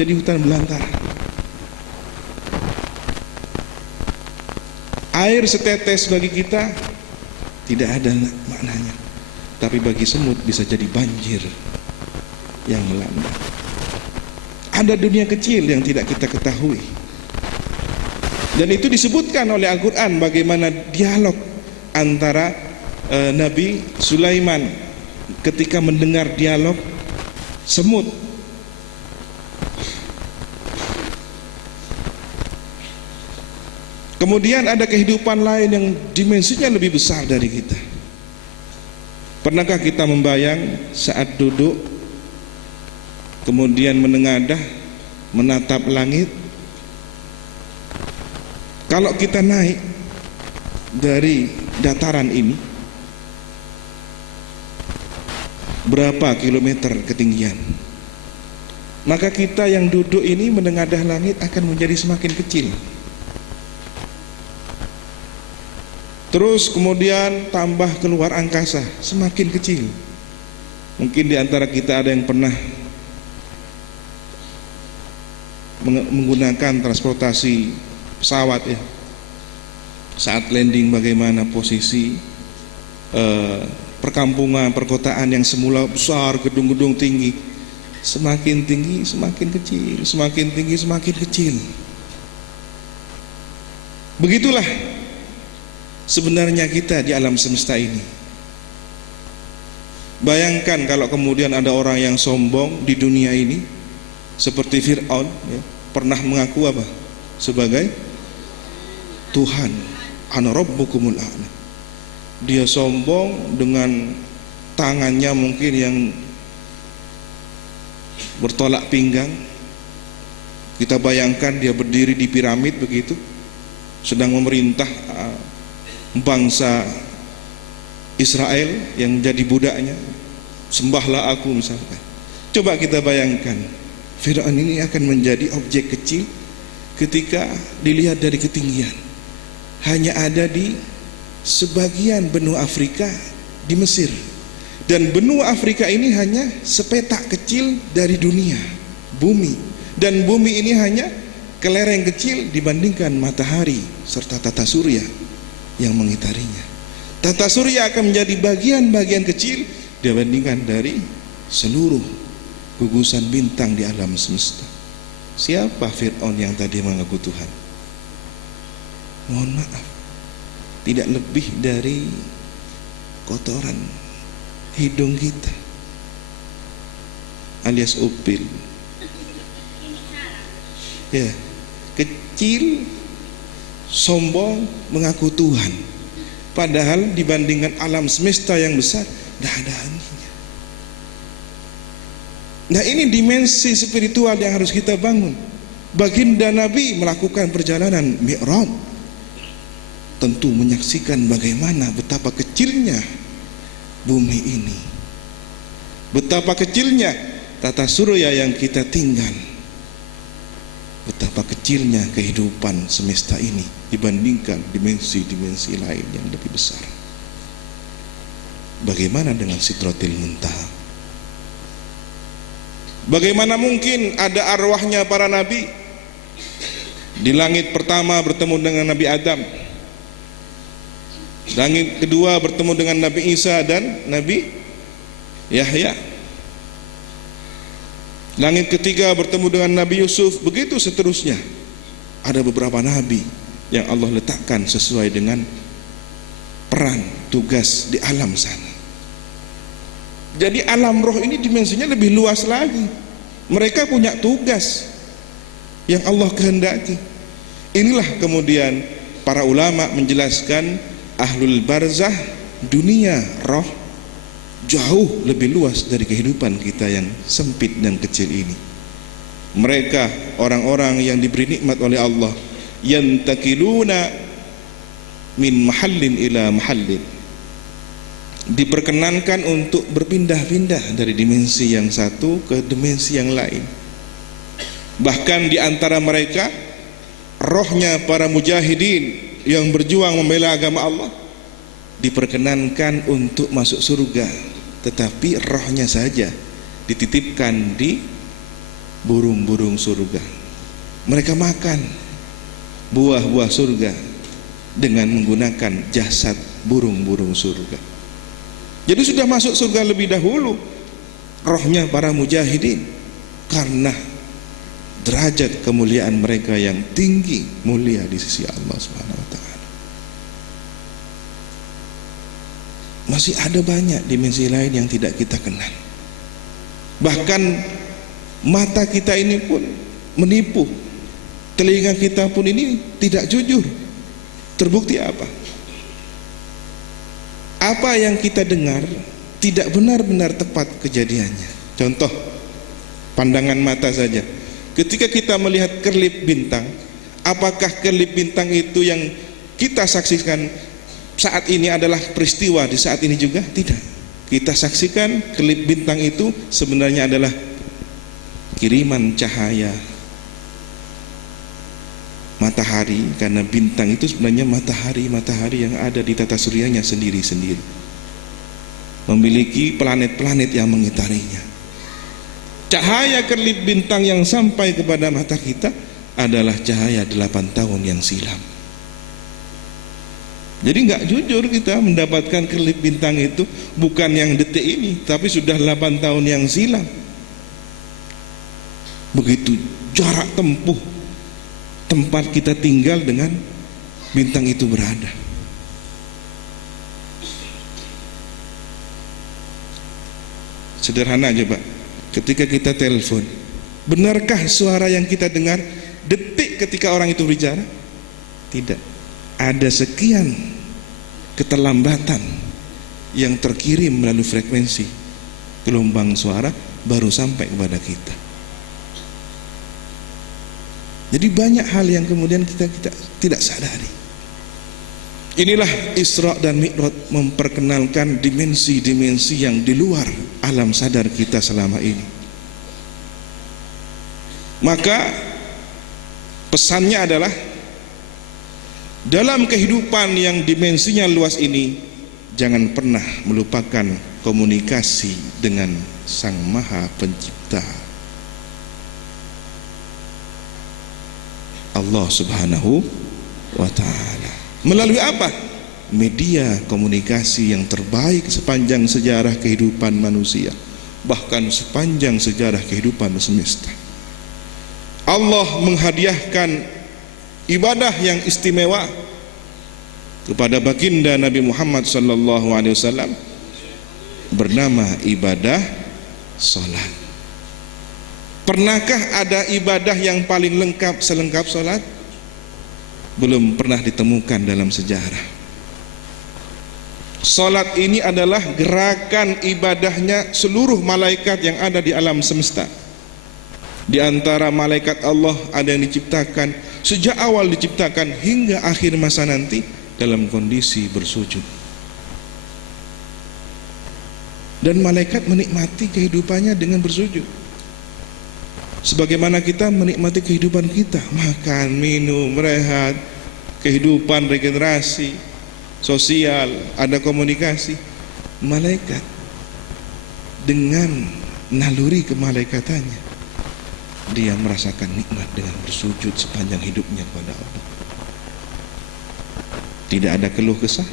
jadi hutan belantara. Air setetes bagi kita tidak ada maknanya, tapi bagi semut bisa jadi banjir yang melanda. Ada dunia kecil yang tidak kita ketahui, dan itu disebutkan oleh Al-Quran bagaimana dialog antara Nabi Sulaiman ketika mendengar dialog semut. Kemudian ada kehidupan lain yang dimensinya lebih besar dari kita. Pernahkah kita membayang saat duduk kemudian menengadah menatap langit? Kalau kita naik dari dataran ini, berapa kilometer ketinggian, maka kita yang duduk ini menengadah langit akan menjadi semakin kecil. Terus kemudian tambah keluar angkasa, semakin kecil. Mungkin di antara kita ada yang pernah menggunakan transportasi pesawat ya. Saat landing bagaimana posisi perkampungan, perkotaan yang semula besar, gedung-gedung tinggi, semakin tinggi semakin kecil, semakin tinggi semakin kecil. Begitulah sebenarnya kita di alam semesta ini. Bayangkan kalau kemudian ada orang yang sombong di dunia ini seperti Fir'aun ya, pernah mengaku apa? Sebagai Tuhan, ana rabbukumul a'la. Dia sombong dengan tangannya mungkin yang bertolak pinggang. Kita bayangkan dia berdiri di piramid begitu, sedang memerintah bangsa Israel yang jadi budaknya. Sembahlah aku misalkan. Coba kita bayangkan, Fir'aun ini akan menjadi objek kecil ketika dilihat dari ketinggian. Hanya ada di sebagian benua Afrika di Mesir, dan benua Afrika ini hanya sepetak kecil dari dunia bumi, dan bumi ini hanya kelereng kecil dibandingkan matahari serta tata surya yang mengitarinya. Tata surya akan menjadi bagian-bagian kecil dibandingkan dari seluruh gugusan bintang di alam semesta. Siapa Fir'aun yang tadi mengaku Tuhan? Mohon maaf, tidak lebih dari kotoran hidung kita alias upil ya, kecil, sombong, mengaku Tuhan, padahal dibandingkan alam semesta yang besar tidak ada artinya. Nah, ini dimensi spiritual yang harus kita bangun. Baginda Nabi melakukan perjalanan Mi'raj, tentu menyaksikan bagaimana betapa kecilnya bumi ini, betapa kecilnya tata surya yang kita tinggal, betapa kecilnya kehidupan semesta ini dibandingkan dimensi-dimensi lain yang lebih besar. Bagaimana dengan Sidratil Muntaha? Bagaimana mungkin ada arwahnya para nabi? Di langit pertama bertemu dengan Nabi Adam, langit kedua bertemu dengan Nabi Isa dan Nabi Yahya, langit ketiga bertemu dengan Nabi Yusuf, begitu seterusnya. Ada beberapa nabi yang Allah letakkan sesuai dengan peran tugas di alam sana. Jadi alam roh ini dimensinya lebih luas lagi. Mereka punya tugas yang Allah kehendaki. Inilah kemudian para ulama menjelaskan ahlul barzah, dunia roh jauh lebih luas dari kehidupan kita yang sempit dan kecil ini. Mereka orang-orang yang diberi nikmat oleh Allah, yantakiluna min mahallin ila mahallin, diperkenankan untuk berpindah-pindah dari dimensi yang satu ke dimensi yang lain. Bahkan di antara mereka rohnya para mujahidin yang berjuang membela agama Allah diperkenankan untuk masuk surga, tetapi rohnya saja dititipkan di burung-burung surga. Mereka makan buah-buah surga dengan menggunakan jasad burung-burung surga. Jadi sudah masuk surga lebih dahulu rohnya para mujahidin, karena derajat kemuliaan mereka yang tinggi, mulia di sisi Allah Subhanahu wa taala. Masih ada banyak dimensi lain yang tidak kita kenal. Bahkan mata kita ini pun menipu, telinga kita pun ini tidak jujur. Terbukti apa? Apa yang kita dengar tidak benar-benar tepat kejadiannya. Contoh, pandangan mata saja. Ketika kita melihat kerlip bintang, apakah kerlip bintang itu yang kita saksikan saat ini adalah peristiwa di saat ini juga? Tidak. Kita saksikan kerlip bintang itu sebenarnya adalah kiriman cahaya matahari, karena bintang itu sebenarnya matahari yang ada di tata suryanya sendiri-sendiri, memiliki planet-planet yang mengitarinya. Cahaya kerlip bintang yang sampai kepada mata kita adalah cahaya 8 tahun yang silam. Jadi nggak jujur kita mendapatkan kerlip bintang itu bukan yang detik ini, tapi sudah 8 tahun yang silam. Begitu jarak tempuh tempat kita tinggal dengan bintang itu berada. Sederhana aja Pak, ketika kita telepon, benarkah suara yang kita dengar detik ketika orang itu bicara? Tidak. Ada sekian keterlambatan yang terkirim melalui frekuensi gelombang suara baru sampai kepada kita. Jadi banyak hal yang kemudian kita tidak sadari. Inilah Isra dan Mi'raj, memperkenalkan dimensi-dimensi yang di luar alam sadar kita selama ini. Maka pesannya adalah, dalam kehidupan yang dimensinya luas ini, jangan pernah melupakan komunikasi dengan Sang Maha Pencipta, Allah Subhanahu wa ta'ala. Melalui apa? Media komunikasi yang terbaik sepanjang sejarah kehidupan manusia, bahkan sepanjang sejarah kehidupan semesta. Allah menghadiahkan ibadah yang istimewa kepada baginda Nabi Muhammad sallallahu alaihi wasallam bernama ibadah salat. Pernahkah ada ibadah yang paling lengkap selengkap salat? Belum pernah ditemukan dalam sejarah. Salat ini adalah gerakan ibadahnya seluruh malaikat yang ada di alam semesta. Di antara malaikat Allah ada yang diciptakan sejak awal diciptakan hingga akhir masa nanti dalam kondisi bersujud. Dan malaikat menikmati kehidupannya dengan bersujud. Sebagaimana kita menikmati kehidupan kita, makan, minum, rehat, kehidupan, regenerasi, sosial, ada komunikasi. Malaikat dengan naluri kemalaikatannya, dia merasakan nikmat dengan bersujud sepanjang hidupnya kepada Allah. Tidak ada keluh kesah,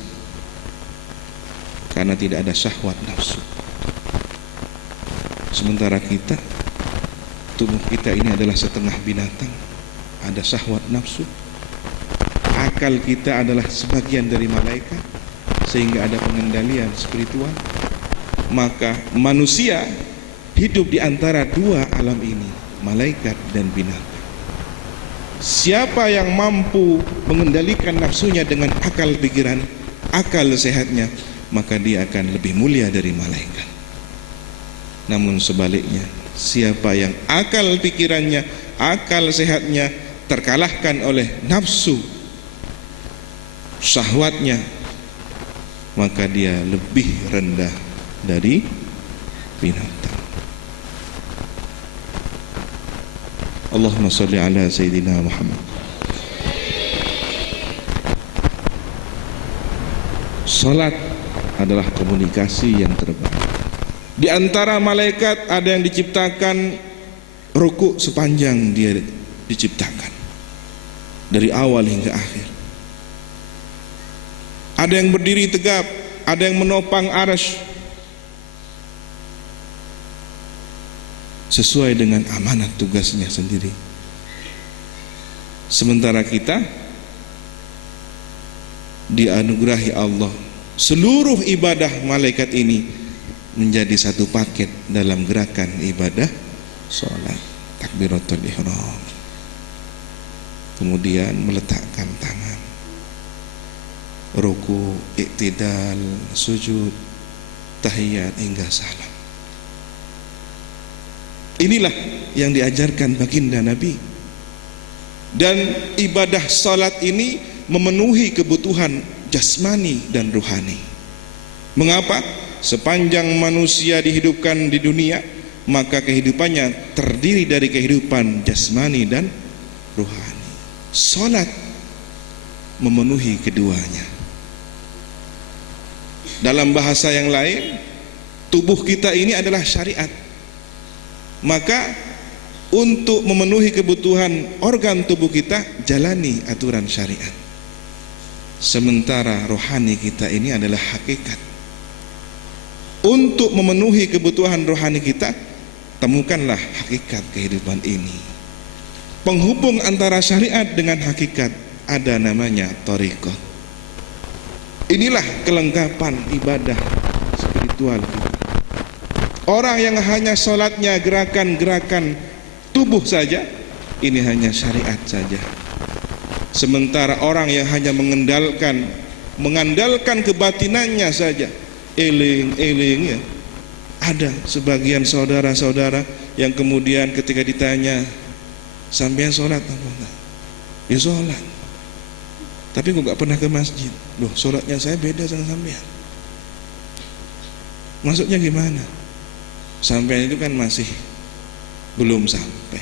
karena tidak ada syahwat nafsu. Sementara kita, tubuh kita ini adalah setengah binatang, ada syahwat nafsu. Akal kita adalah sebagian dari malaikat, sehingga ada pengendalian spiritual. Maka manusia hidup di antara dua alam ini, malaikat dan binatang. Siapa yang mampu mengendalikan nafsunya dengan akal pikiran, akal sehatnya, maka dia akan lebih mulia dari malaikat. Namun sebaliknya, siapa yang akal pikirannya, akal sehatnya terkalahkan oleh nafsu syahwatnya, maka dia lebih rendah dari binatang. Allahumma sholli ala Sayyidina Muhammad. Salat adalah komunikasi yang terbaik. Di antara malaikat ada yang diciptakan rukuk sepanjang dia diciptakan, dari awal hingga akhir. Ada yang berdiri tegap, ada yang menopang arsy, sesuai dengan amanat tugasnya sendiri. Sementara kita dianugerahi Allah seluruh ibadah malaikat ini menjadi satu paket dalam gerakan ibadah sholat, takbiratul ihram, kemudian meletakkan tangan, ruku, iktidal, sujud, tahiyat hingga salam. Inilah yang diajarkan baginda Nabi. Dan ibadah salat ini memenuhi kebutuhan jasmani dan ruhani. Mengapa? Sepanjang manusia dihidupkan di dunia, maka kehidupannya terdiri dari kehidupan jasmani dan ruhani. Salat memenuhi keduanya. Dalam bahasa yang lain, tubuh kita ini adalah syariat. Maka untuk memenuhi kebutuhan organ tubuh kita, jalani aturan syariat. Sementara rohani kita ini adalah hakikat. Untuk memenuhi kebutuhan rohani kita, temukanlah hakikat kehidupan ini. Penghubung antara syariat dengan hakikat ada namanya thariqah. Inilah kelengkapan ibadah spiritual kita. Orang yang hanya sholatnya gerakan-gerakan tubuh saja, ini hanya syariat saja. Sementara orang yang hanya mengandalkan kebatinannya saja, eling ya. Ada sebagian saudara-saudara yang kemudian ketika ditanya, sampean sholat apa enggak? Ya sholat, tapi kok gak pernah ke masjid. Loh, sholatnya saya beda sama sampean. Maksudnya gimana? Sampean itu kan masih belum sampai.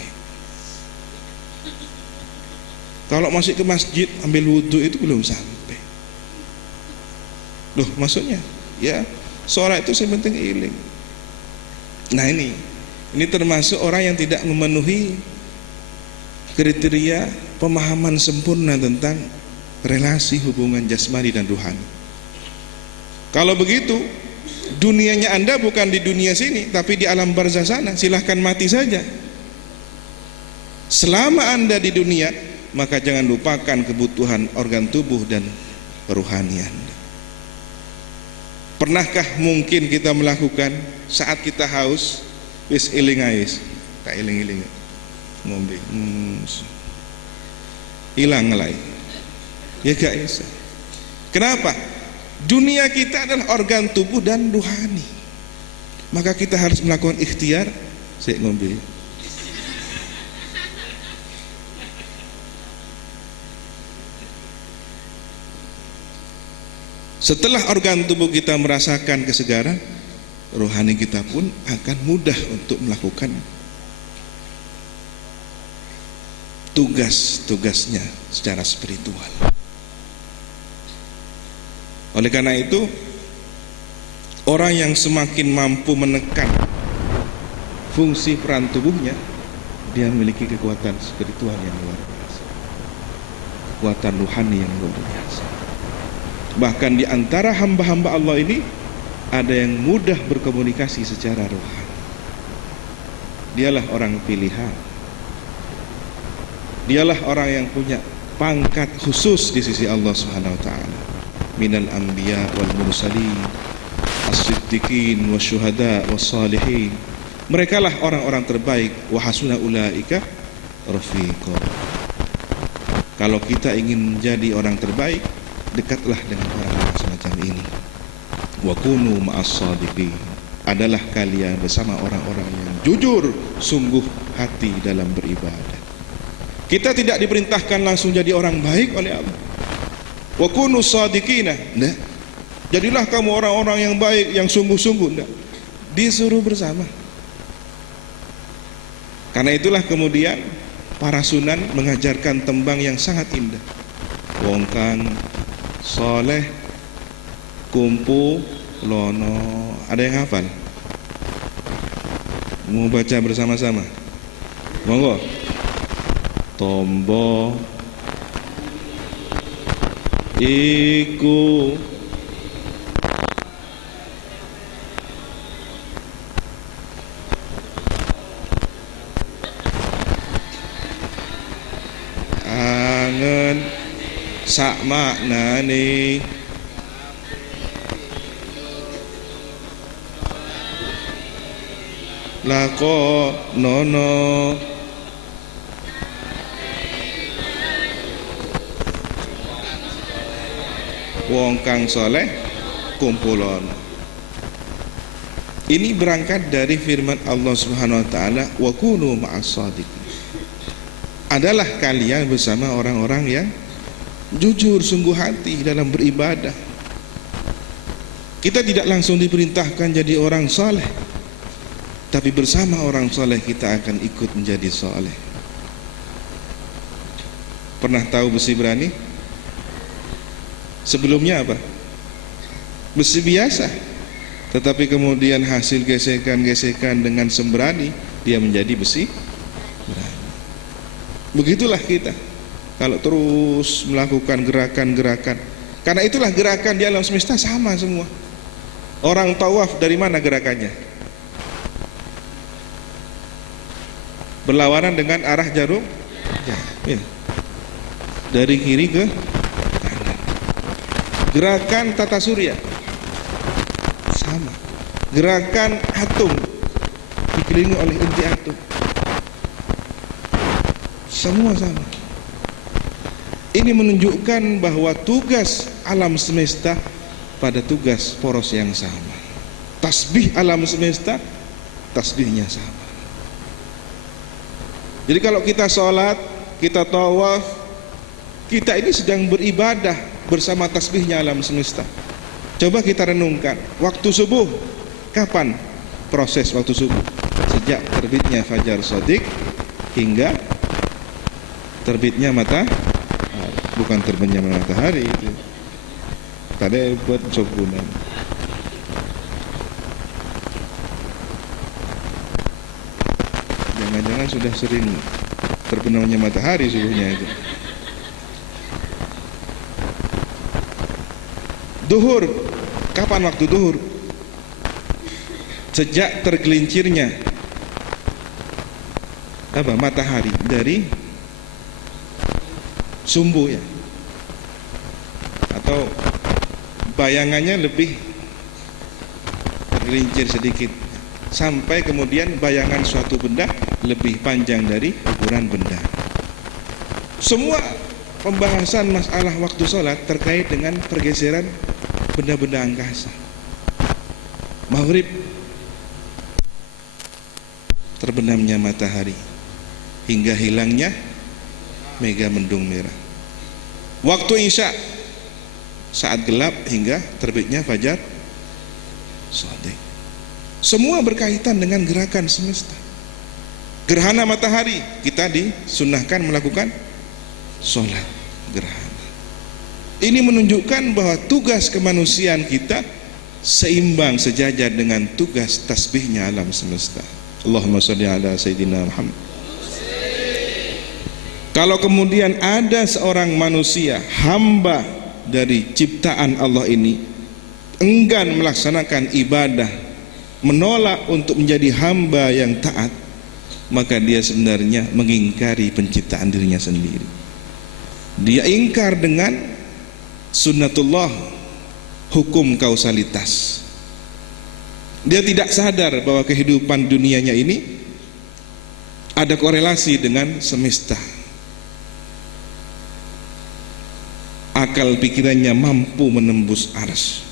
Kalau masih ke masjid ambil wudhu itu belum sampai. Loh, maksudnya ya sholat itu yang penting iling. Nah ini termasuk orang yang tidak memenuhi kriteria pemahaman sempurna tentang relasi hubungan jasmani dan ruhani. Kalau begitu, dunianya Anda bukan di dunia sini, tapi di alam barzah sana. Silahkan mati saja. Selama Anda di dunia, maka jangan lupakan kebutuhan organ tubuh dan rohani Anda. Pernahkah mungkin kita melakukan saat kita haus, wis iling ais, tak iling ngombe, hilang ngelai, ya gak bisa. Kenapa? Dunia kita adalah organ tubuh dan ruhani. Maka kita harus melakukan ikhtiar. Saya ngombe. Setelah organ tubuh kita merasakan kesegaran, rohani kita pun akan mudah untuk melakukan tugas-tugasnya secara spiritual. Oleh karena itu, orang yang semakin mampu menekan fungsi peran tubuhnya, dia memiliki kekuatan spiritual yang luar biasa, kekuatan rohani yang luar biasa. Bahkan di antara hamba-hamba Allah ini ada yang mudah berkomunikasi secara rohani. Dialah orang pilihan. Dialah orang yang punya pangkat khusus di sisi Allah Subhanahu wa taala. Minal anbiya wal mursalin, as-siddiqin wasyuhada wassalihin. Mereka lah orang-orang terbaik. Wa hasuna ulaika rafiqa. Kalau kita ingin menjadi orang terbaik, dekatlah dengan orang-orang semacam ini. Wa kunu ma'as-shadiqin. Adalah kalian bersama orang-orang yang jujur sungguh hati dalam beribadah. Kita tidak diperintahkan langsung jadi orang baik oleh Allah. Wa kunu shadiqina. Nah, jadilah kamu orang-orang yang baik, yang sungguh-sungguh. Nah, disuruh bersama. Karena itulah kemudian para sunan mengajarkan tembang yang sangat indah. Wong kang soleh kumpu lono. Ada yang hafal? Mau baca bersama-sama? Monggo. Tombo iku angen sak maknane lako nono wong kang soleh kumpulon. Ini berangkat dari firman Allah Subhanahu wa taala, wa kunu ma'as shadiqin. Adalah kalian bersama orang-orang yang jujur sungguh hati dalam beribadah. Kita tidak langsung diperintahkan jadi orang soleh, tapi bersama orang soleh kita akan ikut menjadi soleh. Pernah tahu besi berani? Sebelumnya apa? Besi biasa, tetapi kemudian hasil gesekan-gesekan dengan sembrani dia menjadi besi berani. Begitulah kita kalau terus melakukan gerakan-gerakan, karena itulah gerakan di alam semesta sama semua. Orang tawaf dari mana gerakannya? Berlawanan dengan arah jarum ya. Dari kiri ke kanan. Gerakan tata surya sama. Gerakan atom dikelilingi oleh inti atom, semua sama. Ini menunjukkan bahwa tugas alam semesta pada tugas poros yang sama. Tasbih alam semesta, tasbihnya sama. Jadi kalau kita sholat, kita tawaf, kita ini sedang beribadah bersama tasbihnya alam semesta. Coba kita renungkan, waktu subuh, kapan proses waktu subuh? Sejak terbitnya fajar shadiq hingga terbitnya matahari. Bukan terbitnya matahari itu. Tadi buat subuhan. Jangan-jangan sudah sering terbenamnya matahari subuhnya itu. Duhur, kapan waktu duhur? Sejak tergelincirnya apa? Matahari dari sumbu ya, atau bayangannya lebih tergelincir sedikit sampai kemudian bayangan suatu benda lebih panjang dari ukuran benda. Semua pembahasan masalah waktu sholat terkait dengan pergeseran benda-benda angkasa. Maghrib, terbenamnya matahari hingga hilangnya mega mendung merah. Waktu isya, saat gelap hingga terbitnya fajar shadiq. Semua berkaitan dengan gerakan semesta. Gerhana matahari, kita disunnahkan melakukan sholat gerhana. Ini menunjukkan bahwa tugas kemanusiaan kita seimbang, sejajar dengan tugas tasbihnya alam semesta. Allahumma sholli ala Sayyidina Muhammad. Kalau kemudian ada seorang manusia, hamba dari ciptaan Allah ini, enggan melaksanakan ibadah, menolak untuk menjadi hamba yang taat, maka dia sebenarnya mengingkari penciptaan dirinya sendiri. Dia ingkar dengan sunnatullah, hukum kausalitas. Dia tidak sadar bahwa kehidupan dunianya ini ada korelasi dengan semesta. Akal pikirannya mampu menembus arsy,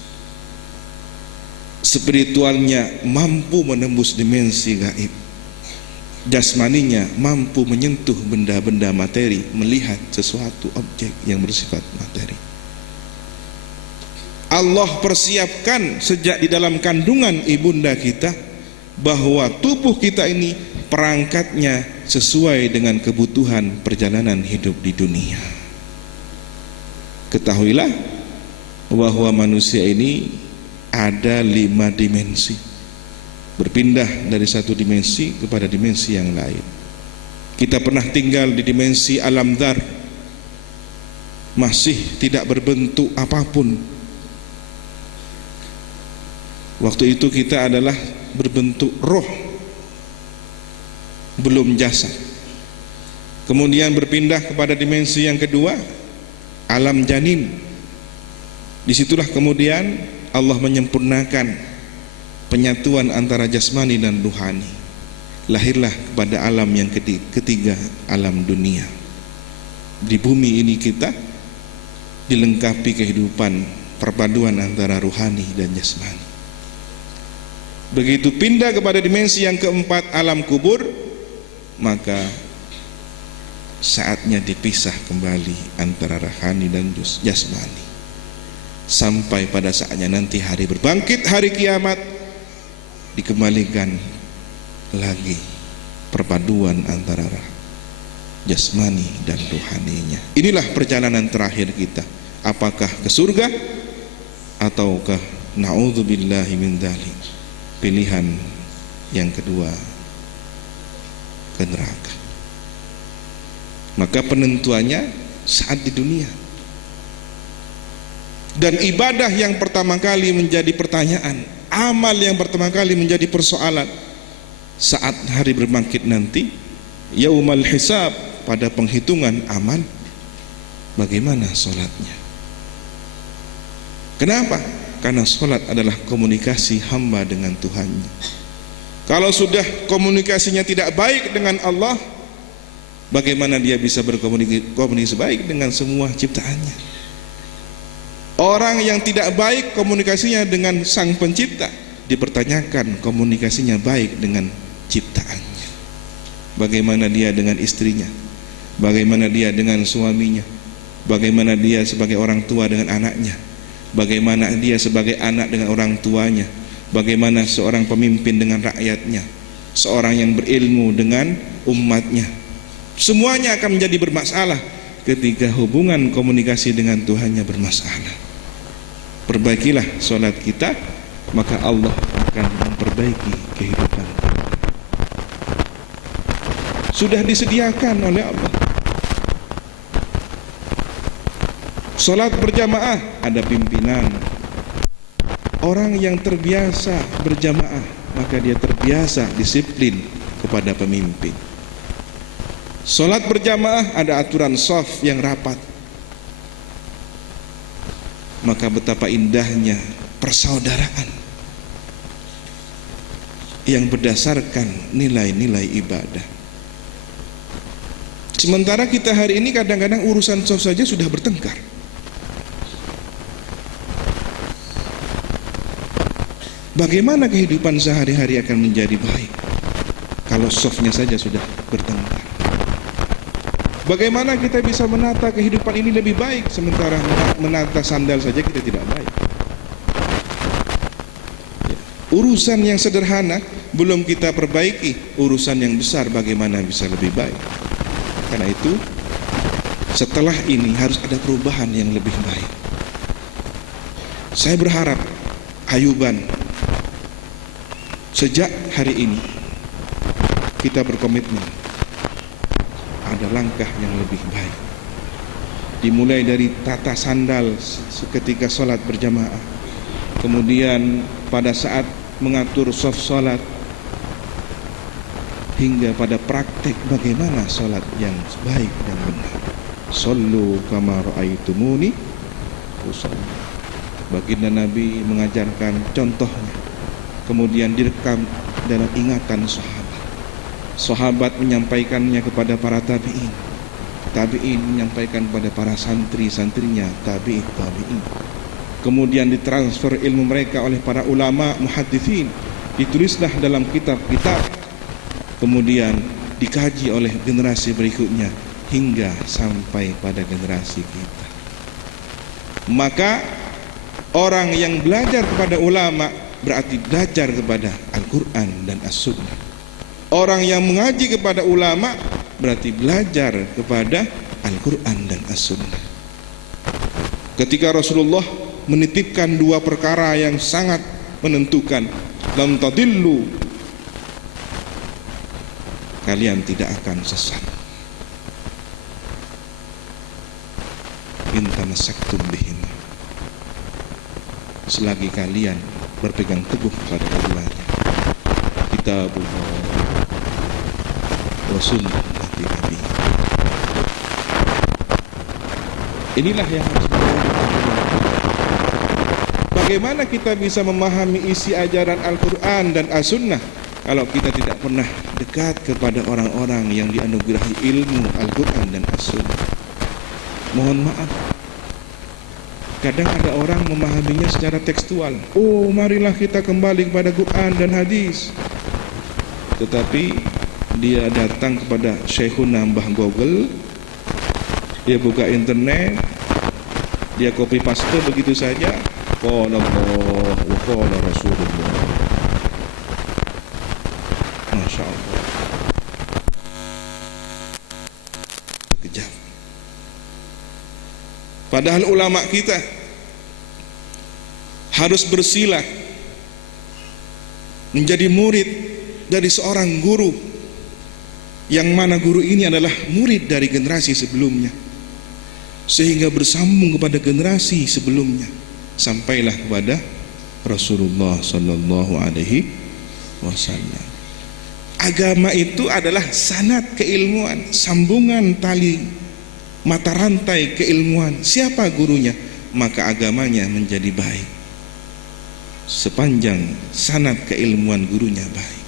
spiritualnya mampu menembus dimensi gaib, jasmaninya mampu menyentuh benda-benda materi, melihat sesuatu objek yang bersifat materi. Allah persiapkan sejak di dalam kandungan ibunda kita bahwa tubuh kita ini perangkatnya sesuai dengan kebutuhan perjalanan hidup di dunia. Ketahuilah bahwa manusia ini ada 5 dimensi, berpindah dari satu dimensi kepada dimensi yang lain. Kita pernah tinggal di dimensi alam dzar, masih tidak berbentuk apapun. Waktu itu kita adalah berbentuk roh, belum jasad. Kemudian berpindah kepada dimensi yang kedua, alam janin. Disitulah kemudian Allah menyempurnakan penyatuan antara jasmani dan ruhani. Lahirlah kepada alam yang ketiga, alam dunia. Di bumi ini kita dilengkapi kehidupan perpaduan antara ruhani dan jasmani. Begitu pindah kepada dimensi yang keempat, alam kubur, maka saatnya dipisah kembali antara rohani dan jasmani. Sampai pada saatnya nanti hari berbangkit, hari kiamat, dikembalikan lagi perpaduan antara jasmani dan rohaninya. Inilah perjalanan terakhir kita. Apakah ke surga ataukah na'udzubillahi min dzalik, pilihan yang kedua, ke neraka. Maka penentuannya saat di dunia. Dan ibadah yang pertama kali menjadi pertanyaan, amal yang pertama kali menjadi persoalan saat hari berbangkit nanti, yaumal hisab, pada penghitungan amal, bagaimana sholatnya. Kenapa? Karena sholat adalah komunikasi hamba dengan Tuhannya. Kalau sudah komunikasinya tidak baik dengan Allah, bagaimana dia bisa berkomunikasi baik dengan semua ciptaannya? Orang yang tidak baik komunikasinya dengan Sang Pencipta, dipertanyakan komunikasinya baik dengan ciptaannya. Bagaimana dia dengan istrinya? Bagaimana dia dengan suaminya? Bagaimana dia sebagai orang tua dengan anaknya? Bagaimana dia sebagai anak dengan orang tuanya? Bagaimana seorang pemimpin dengan rakyatnya? Seorang yang berilmu dengan umatnya? Semuanya akan menjadi bermasalah ketika hubungan komunikasi dengan Tuhannya bermasalah. Perbaikilah sholat kita, maka Allah akan memperbaiki kehidupan. Sudah disediakan oleh Allah. Sholat berjamaah ada pimpinan. Orang yang terbiasa berjamaah, maka dia terbiasa disiplin kepada pemimpin. Sholat berjamaah ada aturan shaf yang rapat. Maka betapa indahnya persaudaraan yang berdasarkan nilai-nilai ibadah. Sementara kita hari ini kadang-kadang urusan shaf saja sudah bertengkar. Bagaimana kehidupan sehari-hari akan menjadi baik kalau shafnya saja sudah bertengkar? Bagaimana kita bisa menata kehidupan ini lebih baik sementara menata sandal saja kita tidak baik? Ya. Urusan yang sederhana belum kita perbaiki, urusan yang besar bagaimana bisa lebih baik? Karena itu setelah ini harus ada perubahan yang lebih baik. Saya berharap Ayuban sejak hari ini kita berkomitmen ada langkah yang lebih baik, dimulai dari tata sandal ketika sholat berjamaah, kemudian pada saat mengatur shaf sholat, hingga pada praktek bagaimana sholat yang baik dan benar. Shollu kama ra'aitumuni usolli. Baginda Nabi mengajarkan contohnya, kemudian direkam dalam ingatan sahabat. Sahabat menyampaikannya kepada para tabi'in, tabi'in menyampaikan kepada para santri-santrinya, tabi'in. Kemudian ditransfer ilmu mereka oleh para ulama muhaditsin, ditulislah dalam kitab-kitab, kemudian dikaji oleh generasi berikutnya hingga sampai pada generasi kita. Maka orang yang belajar kepada ulama berarti belajar kepada Al-Quran dan As-Sunnah. Orang yang mengaji kepada ulama berarti belajar kepada Al-Quran dan As-Sunnah. Ketika Rasulullah menitipkan dua perkara yang sangat menentukan, lam tadillu, kalian tidak akan sesat. in tamassaktum bihima, selagi kalian berpegang teguh pada keduanya, kitabullah wa sunnah Nabi. Inilah yang harus kita lakukan. Bagaimana kita bisa memahami isi ajaran Al-Quran dan As-Sunnah kalau kita tidak pernah dekat kepada orang-orang yang dianugerahi ilmu Al-Quran dan As-Sunnah? Mohon maaf, kadang ada orang memahaminya secara tekstual. Oh, marilah kita kembali kepada Quran dan hadis. Tetapi dia datang kepada Syekhuna Mbah Google, dia buka internet, dia copy paste begitu saja. Qala Allah wa qala Rasulullah. Masya Allah, kejam. Padahal ulama kita harus bersilah menjadi murid dari seorang guru, yang mana guru ini adalah murid dari generasi sebelumnya, sehingga bersambung kepada generasi sebelumnya sampailah kepada Rasulullah sallallahu alaihi wasallam. Agama itu adalah sanad keilmuan, sambungan tali mata rantai keilmuan. Siapa gurunya, maka agamanya menjadi baik. Sepanjang sanad keilmuan gurunya baik.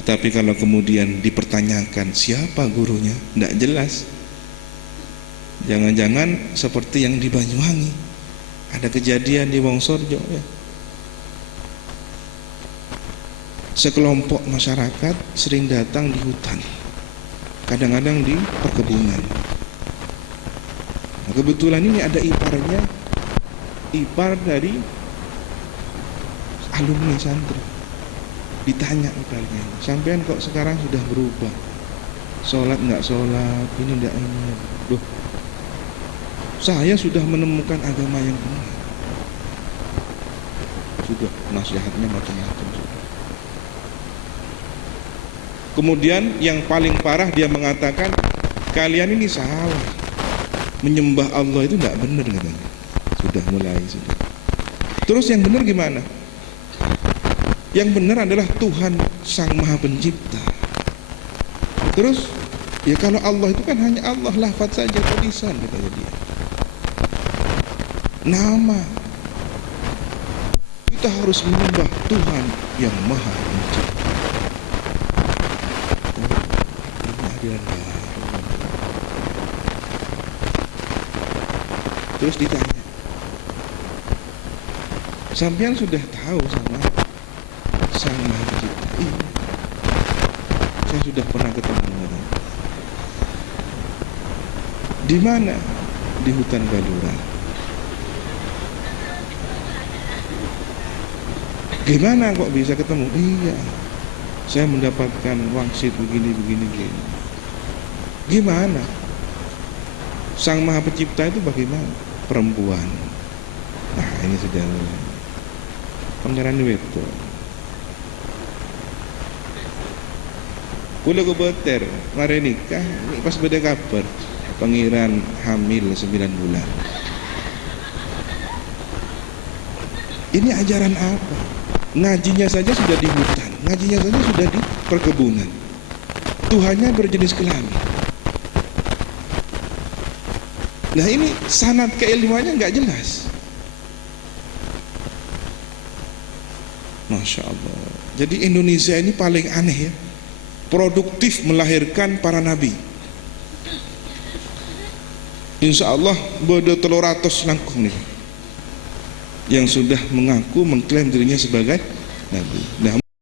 Tetapi kalau kemudian dipertanyakan siapa gurunya, tidak jelas. Jangan-jangan seperti yang di Banyuwangi, ada kejadian di Wongsorjo ya. Sekelompok masyarakat sering datang di hutan, kadang-kadang di perkebunan. Nah, kebetulan ini ada iparnya, ipar dari alumni santri. Ditanya iparnya, sampean kok sekarang sudah berubah, sholat nggak sholat, ini nggak ini. Loh, saya sudah menemukan agama yang benar. Sudah nasihatnya macam-macam. Kemudian yang paling parah, dia mengatakan kalian ini salah, menyembah Allah itu nggak benar katanya. Sudah mulai sudah. Terus yang benar gimana? Yang benar adalah Tuhan Sang Maha Pencipta. Terus ya kalau Allah itu kan hanya Allah, lafaz saja, tulisan katanya dia. Nama, kita harus menyembah Tuhan yang Maha Pencipta. Terus ditanya, sampean sudah tahu sama Sang Maha Pencipta? Iya, saya sudah pernah ketemu. Di mana? Di hutan Baluran. Gimana kok bisa ketemu? Iya, saya mendapatkan wangsit begini. Gimana? Sang Maha Pencipta itu bagaimana? Perempuan. Nah, ini sudah pangeran itu. Kula kebeter, mari nikah, pas beda kabar, pangeran hamil 9 bulan. Ini ajaran apa? Ngajinya saja sudah di hutan, ngajinya saja sudah di perkebunan. Tuhannya berjenis kelamin. Nah ini sanad keilmuannya nggak jelas. Masya Allah. Jadi Indonesia ini paling aneh ya, produktif melahirkan para nabi. Insya Allah bodo 300 langkung nih yang sudah mengaku mengklaim dirinya sebagai nabi. Nah,